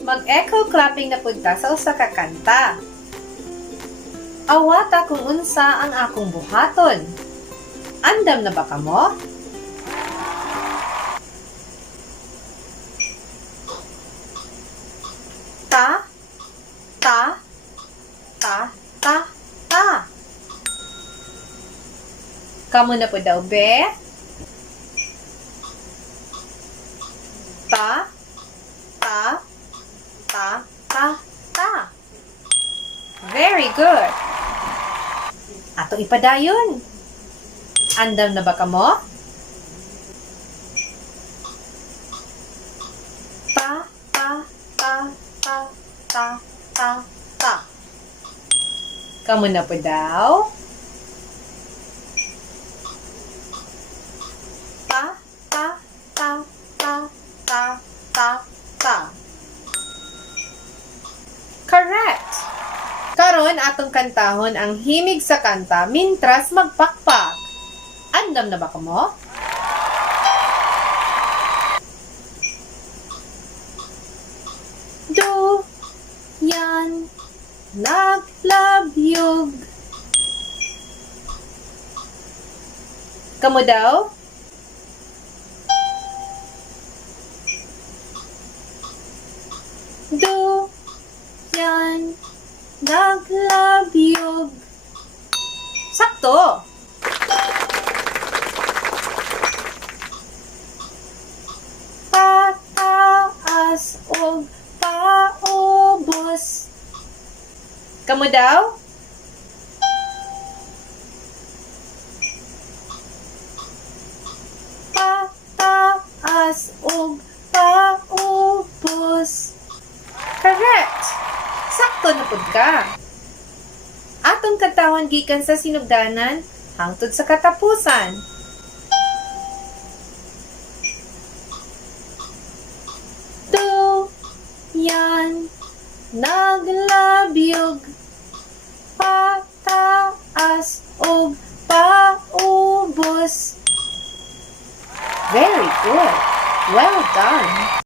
Mag-echo clapping na punta sa usa ka kanta. Awata kung unsa ang akong buhaton. Andam na ba kamo? Ta, ta, ta, ta, ta. Kamu na po daw, be? Ta, ta, ta, ta, ta. Very good. Atong ipadayon. Andam na ba kamo? Ta, ta, ta, ta, ta, ta, ta. Kamu na po daw? Ta, ta, ta, ta, ta, ta, ta. Correct! Karon atong kantahon ang himig sa kanta mintras magpakpak. Andam na ba kamo? Do, yan, naglabyog. Kamo daw? Do, yan, naglabyog. Sakto! Pataas o paubos. Kamu daw? Pataas o paubos. Correct! Sakto na pud ka. Atong katawhan gikan sa sinugdanan hangtod sa katapusan. Do, yan, naglabyog, pataas o paubos. Very good. Well done.